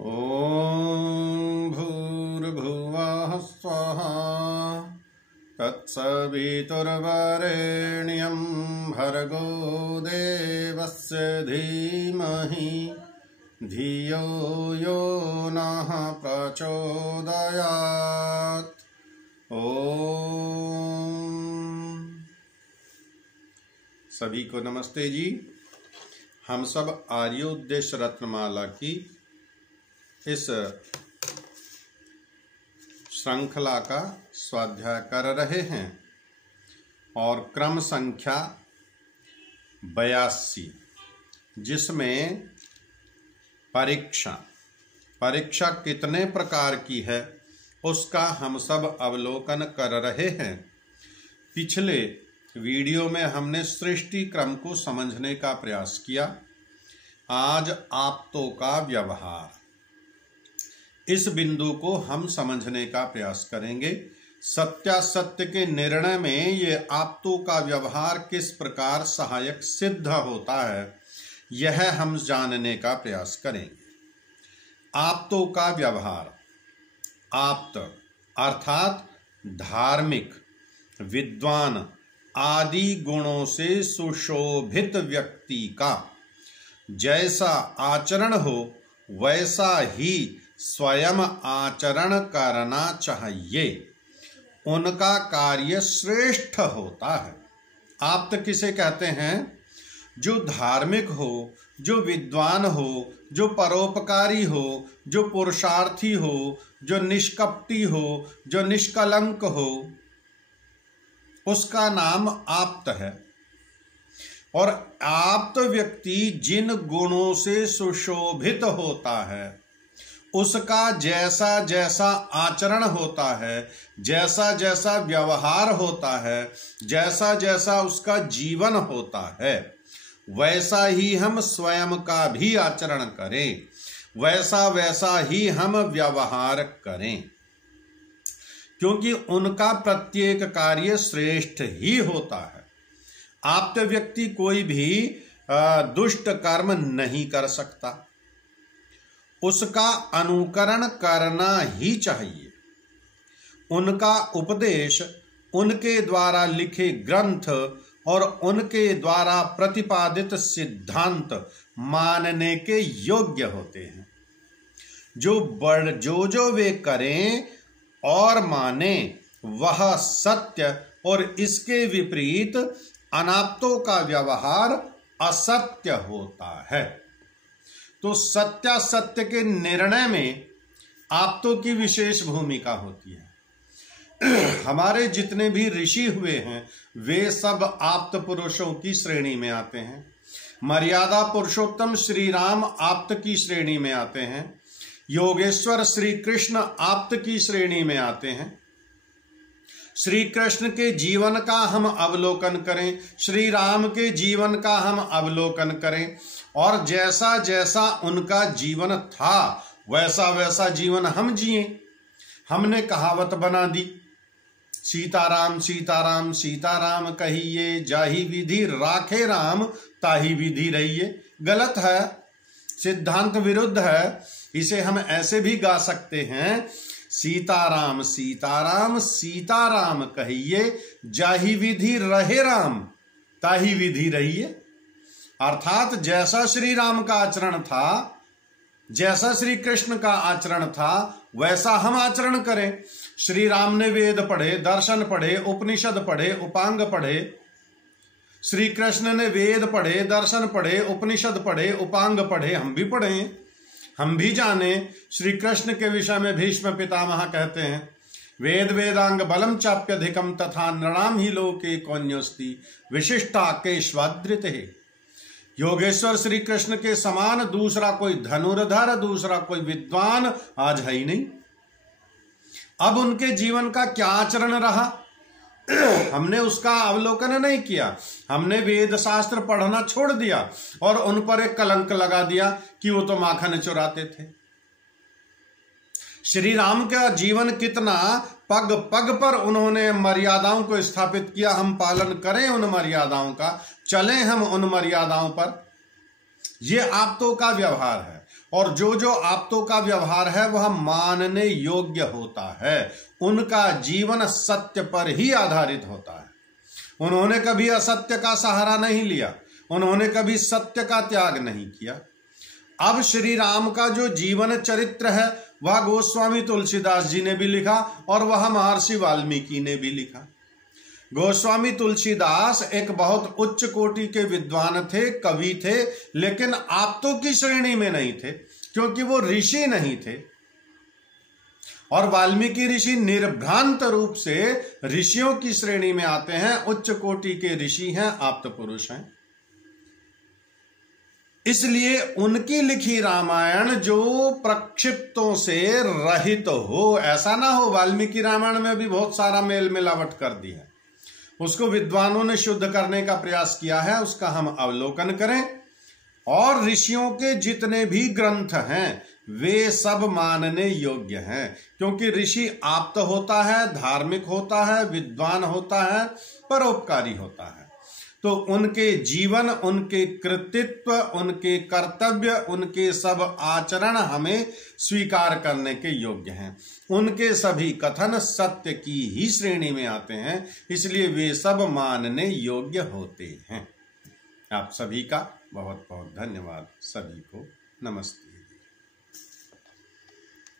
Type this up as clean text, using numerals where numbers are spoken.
ॐ भूर्भुवः स्वः तत्सवितुर्वरेण्यं भर्गो देवस्य धीमहि धियो यो नः प्रचोदयात्। ओम सभी को नमस्ते जी। हम सब आर्योद्देश्य रत्नमाला की इस श्रृंखला का स्वाध्याय कर रहे हैं और क्रम संख्या 82 जिसमें परीक्षा कितने प्रकार की है उसका हम सब अवलोकन कर रहे हैं। पिछले वीडियो में हमने सृष्टि क्रम को समझने का प्रयास किया। आज आप्तों का व्यवहार, इस बिंदु को हम समझने का प्रयास करेंगे। सत्यासत्य के निर्णय में ये आप्तों का व्यवहार किस प्रकार सहायक सिद्ध होता है, यह हम जानने का प्रयास करेंगे। आप्तों का व्यवहार। आप्त अर्थात धार्मिक, विद्वान आदि गुणों से सुशोभित व्यक्ति का जैसा आचरण हो वैसा ही स्वयं आचरण करना चाहिए। उनका कार्य श्रेष्ठ होता है। आप्त किसे कहते हैं? जो धार्मिक हो, जो विद्वान हो, जो परोपकारी हो, जो पुरुषार्थी हो, जो निष्कपटी हो, जो निष्कलंक हो, उसका नाम आप्त है। और आप्त व्यक्ति जिन गुणों से सुशोभित होता है, उसका जैसा जैसा आचरण होता है, जैसा जैसा व्यवहार होता है, जैसा जैसा उसका जीवन होता है, वैसा ही हम स्वयं का भी आचरण करें, वैसा वैसा ही हम व्यवहार करें, क्योंकि उनका प्रत्येक कार्य श्रेष्ठ ही होता है। आप्त व्यक्ति कोई भी दुष्ट कर्म नहीं कर सकता, उसका अनुकरण करना ही चाहिए। उनका उपदेश, उनके द्वारा लिखे ग्रंथ और उनके द्वारा प्रतिपादित सिद्धांत मानने के योग्य होते हैं। जो वे करें और माने वह सत्य, और इसके विपरीत अनाप्तों का व्यवहार असत्य होता है। तो सत्यासत्य के निर्णय में आप्तों की विशेष भूमिका होती है। हमारे जितने भी ऋषि हुए हैं वे सब आप्त पुरुषों की श्रेणी में आते हैं। मर्यादा पुरुषोत्तम श्री राम आप्त की श्रेणी में आते हैं। योगेश्वर श्री कृष्ण आप्त की श्रेणी में आते हैं। श्री कृष्ण के जीवन का हम अवलोकन करें, श्री राम के जीवन का हम अवलोकन करें, और जैसा जैसा उनका जीवन था वैसा वैसा जीवन हम जिए। हमने कहावत बना दी, सीताराम सीताराम सीताराम कहिए, जाही विधि राखे राम ताही विधि रहिए। गलत है, सिद्धांत विरुद्ध है। इसे हम ऐसे भी गा सकते हैं, सीताराम सीताराम सीताराम कहिए, जाही विधि रहे राम ताही विधि रहिए। अर्थात जैसा श्री राम का आचरण था, जैसा श्री कृष्ण का आचरण था, वैसा हम आचरण करें। श्री राम ने वेद पढ़े, दर्शन पढ़े, उपनिषद पढ़े, उपांग पढ़े। श्री कृष्ण ने वेद पढ़े, दर्शन पढ़े, उपनिषद पढ़े, उपांग पढ़े। हम भी पढ़ें, हम भी जाने। श्री कृष्ण के विषय में भीष्म पितामह कहते हैं, वेद वेदांग बलम चाप्यधिकम तथा नृणाम ही लोके कौन्योस्ति विशिष्टा के स्वाद्रित है। योगेश्वर श्री कृष्ण के समान दूसरा कोई धनुर्धर, दूसरा कोई विद्वान आज है ही नहीं। अब उनके जीवन का क्या आचरण रहा हमने उसका अवलोकन नहीं किया। हमने वेद शास्त्र पढ़ना छोड़ दिया और उन पर एक कलंक लगा दिया कि वो तो माखन चुराते थे। श्री राम का जीवन कितना पग पग पर उन्होंने मर्यादाओं को स्थापित किया। हम पालन करें उन मर्यादाओं का, चलें हम उन मर्यादाओं पर। ये आप्तों का व्यवहार है। और जो जो आप्तों का व्यवहार है वह मानने योग्य होता है। उनका जीवन सत्य पर ही आधारित होता है। उन्होंने कभी असत्य का सहारा नहीं लिया, उन्होंने कभी सत्य का त्याग नहीं किया। अब श्री राम का जो जीवन चरित्र है वह गोस्वामी तुलसीदास जी ने भी लिखा और वह महर्षि वाल्मीकि ने भी लिखा। गोस्वामी तुलसीदास एक बहुत उच्च कोटि के विद्वान थे, कवि थे, लेकिन आप्तों की श्रेणी में नहीं थे क्योंकि वो ऋषि नहीं थे। और वाल्मीकि ऋषि निर्भ्रांत रूप से ऋषियों की श्रेणी में आते हैं, उच्च कोटि के ऋषि हैं, आप्त पुरुष हैं। इसलिए उनकी लिखी रामायण जो प्रक्षिप्तों से रहित हो, ऐसा ना हो वाल्मीकि रामायण में भी बहुत सारा मेल मिलावट कर दी है, उसको विद्वानों ने शुद्ध करने का प्रयास किया है, उसका हम अवलोकन करें। और ऋषियों के जितने भी ग्रंथ हैं वे सब मानने योग्य हैं, क्योंकि ऋषि आप्त होता है, धार्मिक होता है, विद्वान होता है, परोपकारी होता है। तो उनके जीवन, उनके कृतित्व, उनके कर्तव्य, उनके सब आचरण हमें स्वीकार करने के योग्य हैं। उनके सभी कथन सत्य की ही श्रेणी में आते हैं, इसलिए वे सब मानने योग्य होते हैं। आप सभी का बहुत बहुत धन्यवाद। सभी को नमस्ते।